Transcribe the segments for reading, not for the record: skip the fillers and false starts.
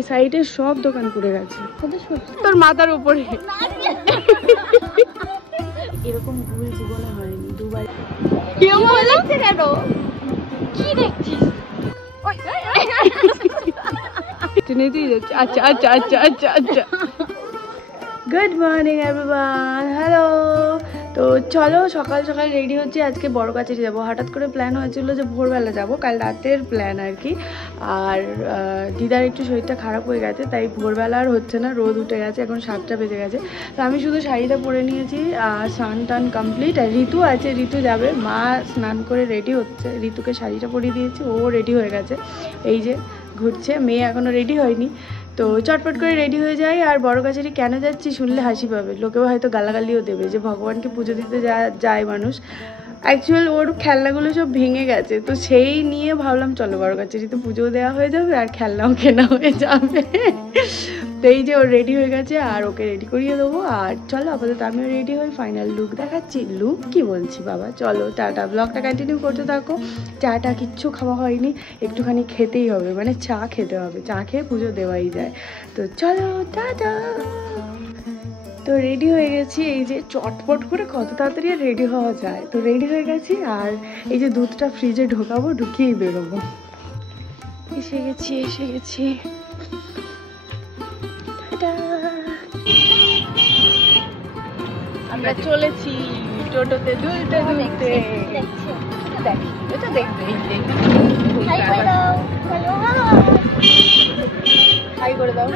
এই সাইডে সব দোকান পুড়ে গেছে। তোর মাথার উপরে এরকম ভুল জীবনে হয়নি দুবার। কেউ বলছে কেন? কি দেখছিস? আচ্ছা আচ্ছা আচ্ছা আচ্ছা আচ্ছা। Good morning everyone, hello. তো চলো সকাল সকাল রেডি হচ্ছে, আজকে বড়গাছিতে যাবো। হঠাৎ করে প্ল্যান হয়েছিল যে ভোরবেলা যাব, কাল রাতের প্ল্যান আর কি। আর দিদার একটু শরীরটা খারাপ হয়ে গেছে, তাই ভোরবেলা আর হচ্ছে না, রোদ উঠে গেছে, এখন 7টা বেজে গেছে। তো আমি শুধু শাড়িটা পরে নিয়েছি, স্নান টান কমপ্লিট। আর ঋতু আছে, ঋতু যাবে, মা স্নান করে রেডি হচ্ছে, ঋতুকে শাড়িটা পরিয়ে দিয়েছি, ও রেডি হয়ে গেছে, এই যে ঘুরছে। মেয়ে এখনও রেডি হয়নি, তো চটপট করে রেডি হয়ে যাই। আর বড়গাছিতে কেন যাচ্ছি শুনলে হাসি পাবে, লোকেও হয়তো গালাগালিও দেবে যে ভগবানকে পুজো দিতে যায় মানুষ। অ্যাকচুয়াল ওর খেলনাগুলো সব ভেঙে গেছে, তো সেই নিয়ে ভাবলাম চলো বড়গাছিতে পুজো দেওয়া হয়ে যাবে আর খেলনাও কেনা হয়ে যাবে। তো এই যে ওর রেডি হয়ে গেছে, আর ওকে রেডি করিয়ে দেবো। আর চলো আপাতত আমিও রেডি হই, ফাইনাল লুক দেখাচ্ছি। লুক কি বলছি বাবা, চলো টাটা। ব্লগটা কন্টিনিউ করতে থাকো। চাটা কিচ্ছু খাওয়া হয়নি, একটুখানি খেতেই হবে, মানে চা খেতে হবে, চা খেয়ে পুজো দেওয়াই যায়। তো চলো টাটা। তো রেডি হয়ে গেছি, এই যে চটপট করে কত তাড়াতাড়ি আর রেডি হওয়া যায়। তো রেডি হয়ে গেছি, আর এই যে দুধটা ফ্রিজে ঢোকাবো, ঢুকিয়েই বেরোবো। এসে গেছি আমরা চলেছি টোটোতে দুলতে দুলতে। এটা দেখবে, হাই করে দাও।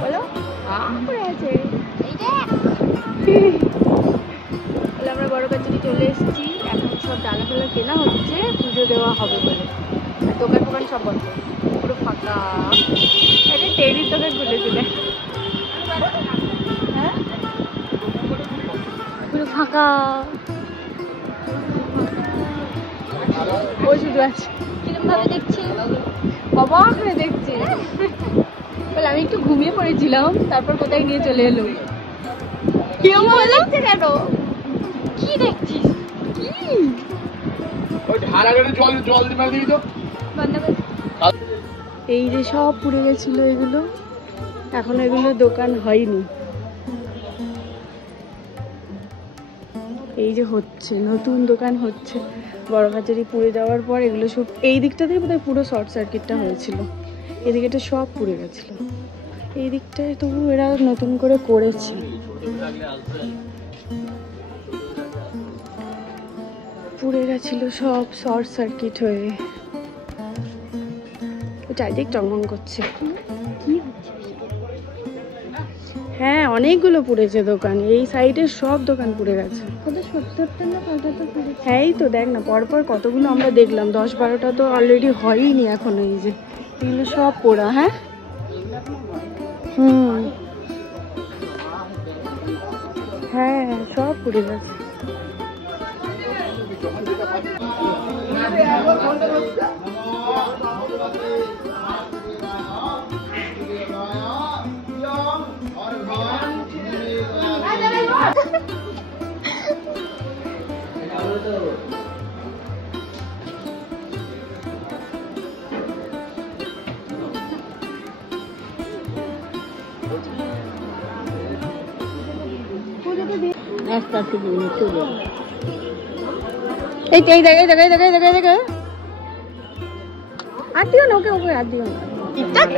বলো পড়ে আছে। আমরা বড়গাছিতে চলে এসেছি, এখন সব ডালা ফালা কেনা হচ্ছে, পুজো দেওয়া হবে বলে। আর দোকান ফোকান সব বন্ধ, পুরো ফাঁকা। আরে টেরির দোকান খুলেছিল, হ্যাঁ পুরো ফাঁকা। ও শুধু আছে, কিরকম ভাবে দেখছি, অবাক হয়ে দেখছি। বলে আমি একটু ঘুমিয়ে পড়েছিলাম, তারপর কোথায় নিয়ে চলে এলো। কেউ বলছে কেন? কি দেখছিস? কি এই যে সব পুড়ে গেছিল এগুলো, এখন এগুলো দোকান হয়নি। এই যে হচ্ছে, নতুন দোকান হচ্ছে। বড়গাছি পুড়ে যাওয়ার পর এগুলো সব এই দিকটাতে বোধহয় পুরো শর্ট সার্কিটটা হয়েছিল, এদিকেটা সব পুড়ে গেছিল। এই দিকটায় তবু এরা নতুন করে করেছে। পুড়ে গেছিল সব শর্ট সার্কিট হয়ে, চারিদিক টংমং করছে। হ্যাঁ অনেকগুলো পুড়েছে দোকান, এই সাইডে সব দোকান পুড়ে গেছে। হ্যাঁ এই তো দেখ না, পরপর কতগুলো আমরা দেখলাম, 10-12টা তো অলরেডি হয়নি এখন। এই যে এগুলো সব পোড়া। হ্যাঁ হ্যাঁ সব পুড়ে গেছে।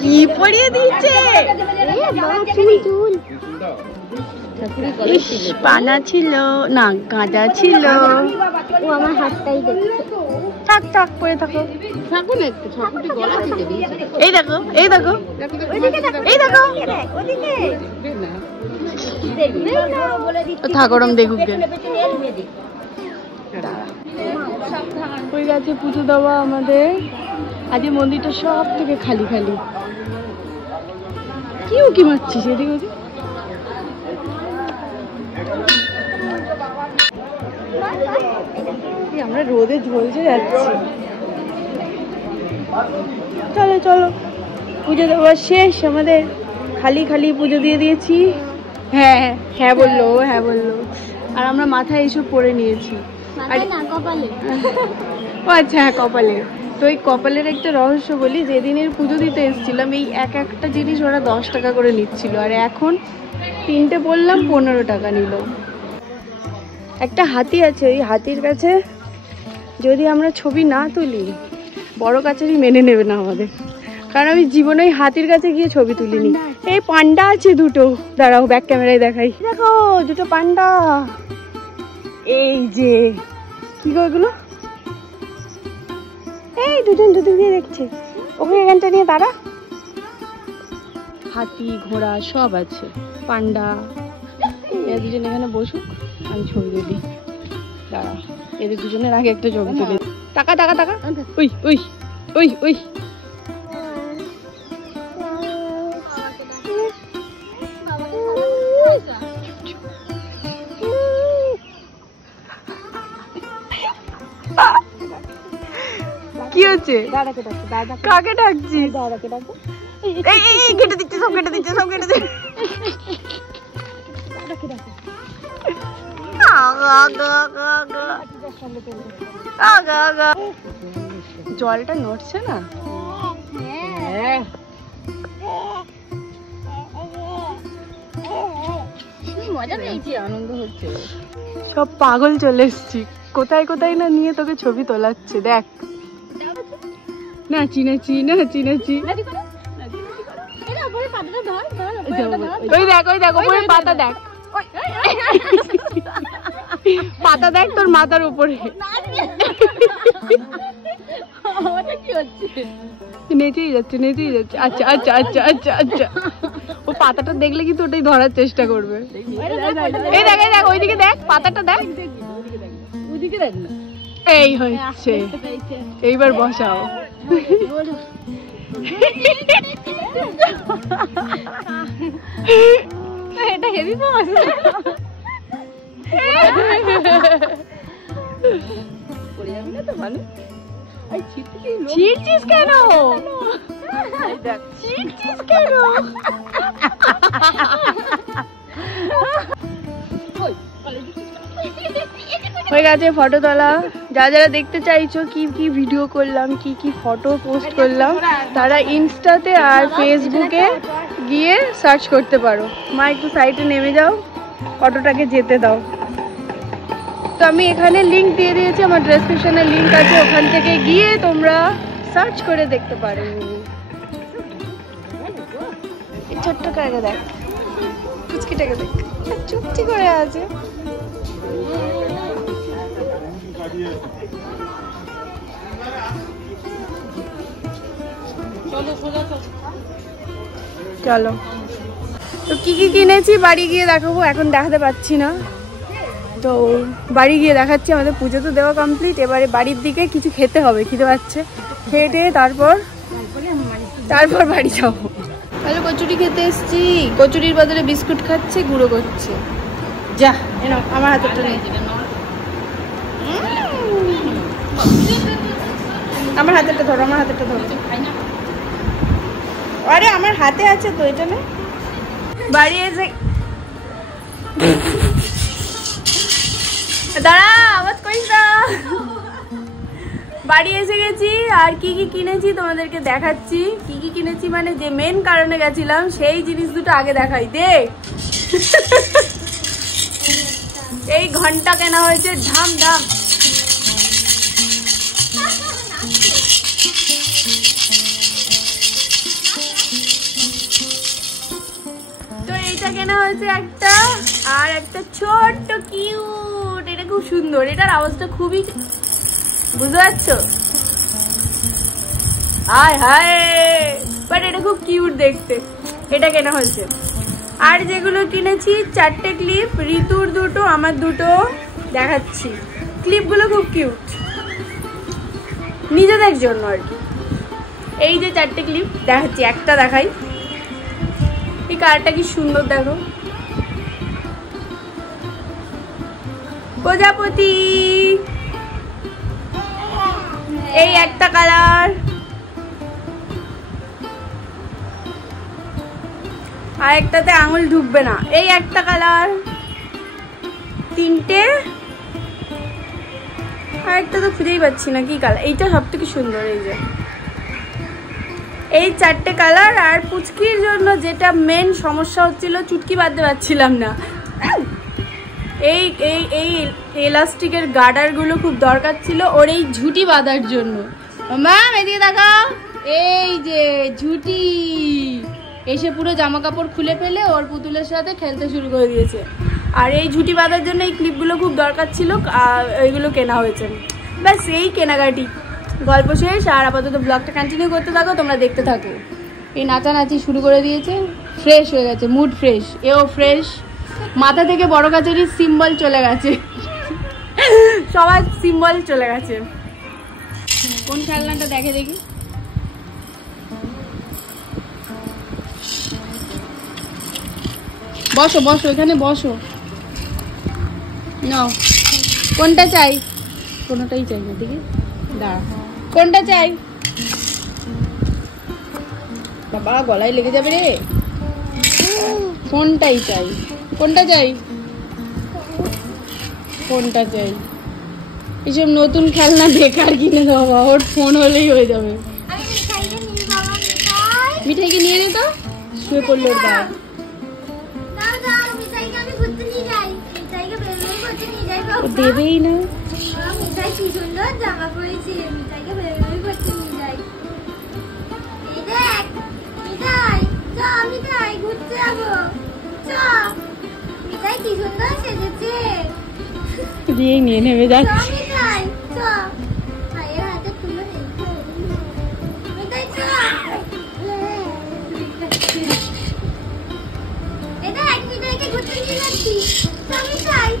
কি পরিয়ে দিচ্ছে, পানা ছিল না, গাঁজা ছিল। ও আমার হাতটাই দেখছে। থাক থাক পরে থাকো, থাকো না একটু, ঠাকুরটি গলা থেকে দিয়েছে। এই দেখো এই দেখো এই দেখো, ঠাকুরম দেখুক। হয়ে গেছে পুজো দেওয়া আমাদের। আজ মন্দিরটা সব থেকে খালি খালি। কি উকি মারছিস এদিকে ওদিক? আমরা রোদে ঝলসে যাচ্ছি। চলো চলো, পুজো দেওয়া শেষ আমাদের। খালি খালি পুজো দিয়ে দিয়েছি। হ্যাঁ হ্যাঁ বললো, হ্যাঁ বললো। আর আমরা মাথায় এইসব পরে নিয়েছি। ও আচ্ছা, হ্যাঁ কপালে। তো এই কপালের একটা রহস্য বলি, যেদিনের পুজো দিতে এসেছিলাম এই একটা জিনিস ওরা 10 টাকা করে নিচ্ছিল, আর এখন 3টে বললাম 15 টাকা নিল। একটা হাতি আছে, ওই হাতির কাছে যদি আমরা ছবি না তুলি বড় কাছারি মেনে নেবে না আমাদের, কারণ আমি জীবনে ওই হাতির কাছে গিয়ে ছবি তুলিনি। এই পান্ডা আছে দুটো, দাঁড়াও ব্যাক ক্যামেরায় দেখাই, দেখো দুটো পান্ডা। এই যে কি গো এগুলো, এই দুজন দুদিক দিয়ে দেখছে, ওকে এখানটা নিয়ে দাঁড়া। হাতি ঘোড়া সব আছে, পান্ডা। এরা দুজন এখানে বসুক, আমি ছবি তুলি। দাঁড়া, এদের দুজনের আগে একটা ছবি তুলি। টাকা টাকা টাকা, ওই ওই ওই ওই। কি হচ্ছে? কাকে ডাকছি? এই কেটে দিচ্ছে, সব কেটে দিচ্ছে, সব কেটে দিচ্ছে। জলটা নড়ছে না? মজা পেয়েছি, আনন্দ হচ্ছে। সব পাগল চলে এসছি, কোথায় কোথায় না নিয়ে তোকে ছবি তোলাচ্ছে। দেখ না, চিনেছি না, চিনেছি। ওই দেখ, ওই দেখ ওপরে পাতা দেখ, পাতা দেখ তোর মাথার উপরে। নেচেই যাচ্ছে, নেচেই যাচ্ছে। আচ্ছা আচ্ছা আচ্ছা আচ্ছা আচ্ছা, ও পাতাটা দেখলে কিন্তু ওটাই ধরার চেষ্টা করবে। এই দেখ, এই দেখ, ওইদিকে দেখ, পাতাটা দেখ, ওইদিকে দেখ না। এই হচ্ছে, এইবার বসাও। এটা হেভি বস। ছিড়ছিস কেন? ছিড়ছিস কেন? হয়ে গেছে ফটো তোলা। যারা দেখতে চাইছো কি কি ভিডিও করলাম, কি কি ফটো পোস্ট করলাম, তারা ইনস্টাতে আর ফেসবুকে গিয়ে সার্চ করতে পারো। মা একটু সাইডে নেমে যাও, অটোটাকে যেতে দাও। তো আমি এখানে লিঙ্ক দিয়ে দিয়েছি, আমার ডেসক্রিপশনে লিঙ্ক আছে, ওখান থেকে গিয়ে তোমরা সার্চ করে দেখতে পারো। ছোট্ট করে দেখ, পুচকিটাকে দেখ, চুপটি করে আছে। চলো, তো কি কি কিনেছি বাড়ি গিয়ে দেখাবো, এখন দেখাতে পাচ্ছি না। তো বাড়ি গিয়ে দেখাচ্ছি। আমাদের পুজো তো দেওয়া কমপ্লিট, এবারে বাড়ির দিকে কিছু খেতে হবে, খিদে পাচ্ছে। খেয়ে টেয়ে তারপর বাড়ি যাবো। তাহলে কচুরি খেতে এসছি, কচুরির বদলে বিস্কুট খাচ্ছে, গুঁড়ো করছে। যা এনো আমার হাতেরটা নেই, আমার হাতেরটা ধরো, আমার হাতেরটা ধরো। আরে আমার হাতে আছে তো, এটা নে। বাড়ি এসে দাঁড়া, আওয়াজ করিস না। বাড়ি এসে গেছি, আর কি কি কিনেছি তোমাদেরকে দেখাচ্ছি। কি কি কিনেছি মানে যে মেন কারণে গেছিলাম সেই জিনিস দুটো আগে দেখাই। দেখ, এই ঘন্টা কেনা হয়েছে ধাম ধাম। তো এইটা কেনা হয়েছে একটা, আর একটা ছোট্ট কিউট, এটা খুব সুন্দর, এটার আওয়াজটা খুবই, বুঝতে পারছো? হায় হায়, বাট এটা খুব কিউট দেখতে, এটা কেনা হয়েছে। আর যেগুলো কিনেছি 4টে ক্লিপ, ঋতুর দুটো, আমার দুটো, দেখাচ্ছি। ক্লিপগুলো খুব কিউট, নিজেদের জন্য আর কি। এই যে 4টে ক্লিপ দেখাচ্ছি, একটা দেখাই। এই কালারটা কি সুন্দর দেখো, প্রজাপতি। এই একটা কালার, আর একটাতে আঙুল ঢুকবে না। এই একটা কালার, তিনটে, আর একটা তো খুঁজেই পাচ্ছি না কি কালার। এইটা সব থেকে সুন্দর। এই যে এই 4টে কালার। আর পুচকির জন্য যেটা মেন সমস্যা হচ্ছিল, চুটকি বাঁধতে পারছিলাম না। এই এই এই এলাস্টিকের গার্ডারগুলো খুব দরকার ছিল ওর এই ঝুঁটি বাঁধার জন্য। ম্যাম এদিকে দেখাও, এই যে ঝুঁটি এসে পুরো জামা কাপড় খুলে ফেলে ওর পুতুলের সাথে খেলতে শুরু করে দিয়েছে। আর এই ঝুঁটি বাঁধার জন্য এই ক্লিপগুলো খুব দরকার ছিল, এইগুলো কেনা হয়েছে। ব্যাস এই কেনাকাটি, গল্প শেষ। আর আপাতত ব্লগটা কন্টিনিউ করতে থাকো, তোমরা দেখতে থাকো। এই নাচানাচি শুরু করে দিয়েছে, ফ্রেশ হয়ে গেছে, মুড ফ্রেশ, এও ফ্রেশ। মাথা থেকে বড় কাচেরির সিম্বল চলে গেছে, সবার সিম্বল চলে গেছে। কোন খেলনাটা দেখে দেখি। বসো বসো, এখানে বসো। নাও, কোনটা চাই? কোনটাই চাই না, দেখি দাঁড়া, কোনটা চাই? বাবা গলায় লেগে যাবে রে। কোনটাই চাই? কোনটা চাই? কোনটা চাই? এইসব নতুন খেলনা বেকার কিনে দেবো, ওর ফোন হলেই হয়ে যাবে। মিঠাই কি নিয়ে নে তো, শুয়ে পড়লো ওর দাও। দেবেই না। জামা পরেছি, মিঠাইকে বেরোবেই করতে নিয়ে যাই। এই দেখ মিঠাই, চ মিঠাই ঘুরতে যাবো, চ। মিঠাই কি সুন্দর সেজেছে, দিয়েই নিয়ে নেমে যাচ্ছে। মিঠাই চ, ভাইয়ের হাতে তুলে মিঠাই চ। এই দেখ মিঠাইকে ঘুরতে নিয়ে যাচ্ছি, চ মিঠাই।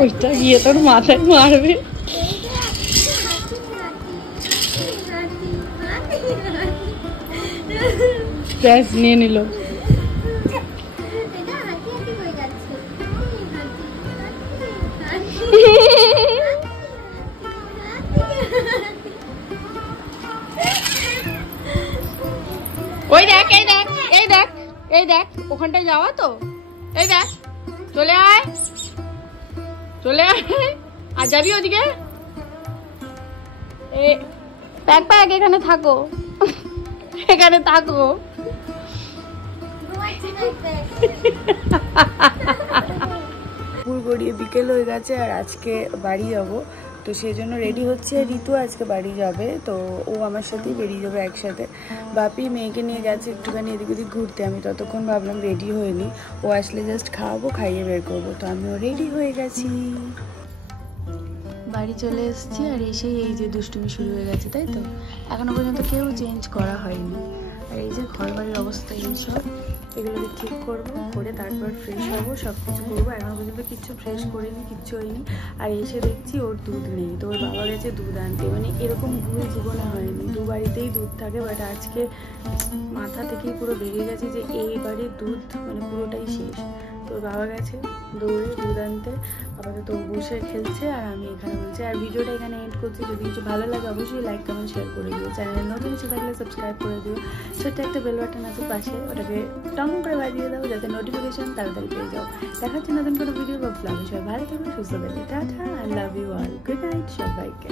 ওইটা গিয়ে তোর মাথায় মারবে। ক্যাশ নিয়ে নিল। ওই দেখ, এই দেখ, এই দেখ, এই দেখ, ওখানটায় যাওয়া তো। এই দেখ, চলে আয়, চলে আয়। আর যাবি ওদিকে? প্যাক প্যাক, এখানে থাকো, এখানে থাকো। পুর গড়িয়ে বিকেল হয়ে গেছে আর আজকে বাড়ি যাবো, তো সেই জন্য রেডি হচ্ছে। ঋতু আজকে বাড়ি যাবে, তো ও আমার সাথেই বেরিয়ে যাবে একসাথে। বাপি মেয়েকে নিয়ে গেছে একটুখানি এদিক ওদিক ঘুরতে। আমি ততক্ষণ ভাবলাম রেডি হয়নি, ও আসলে জাস্ট খাওয়াবো, খাইয়ে বের করবো। তো আমিও রেডি হয়ে গেছি, বাড়ি চলে এসেছি। আর এসেই এই যে দুষ্টুমি শুরু হয়ে গেছে, তাই তো? এখনো পর্যন্ত কেউ চেঞ্জ করা হয়নি। আর এই যে ঘর বাড়ির অবস্থা, এই সব এগুলোকে ঠিক করবো, করে তারপর ফ্রেশ হবো, সব কিছু করবো। এখনো পর্যন্ত কিচ্ছু ফ্রেশ করিনি, কিচ্ছু হয়নি। আর এসে দেখছি ওর দুধ নেই, তো ওর বাবা গেছে দুধ আনতে। মানে এরকম ভুল জীবনে হয়নি, দু বাড়িতেই দুধ থাকে, বাট আজকে মাথা থেকেই পুরো বেরিয়ে গেছে যে এই বাড়ির দুধ মানে পুরোটাই শেষ। তোর বাবা গেছে দৌড়ে দুধ আনতে, আপাতত বসে খেলছে আর আমি এখানে বলছি। আর ভিডিওটা এখানে এন্ড করছি। যদি কিছু ভালো লাগে অবশ্যই লাইক কমেন্ট শেয়ার করে দিও। চ্যানেলে নতুন কিছু থাকলে সাবস্ক্রাইব করে দিও। ছোট্ট একটা বেল বাটন আছে পাশে, ওটাকে টং করে বাজিয়ে দাও যাতে নোটিফিকেশন তাড়াতাড়ি পেয়ে যাও। দেখা হচ্ছে নতুন কোনো ভিডিও বা ব্লগে। সবাই ভালো থাকবে, সুস্থ থাকবে। Tata, I love you all, good night সবাইকে।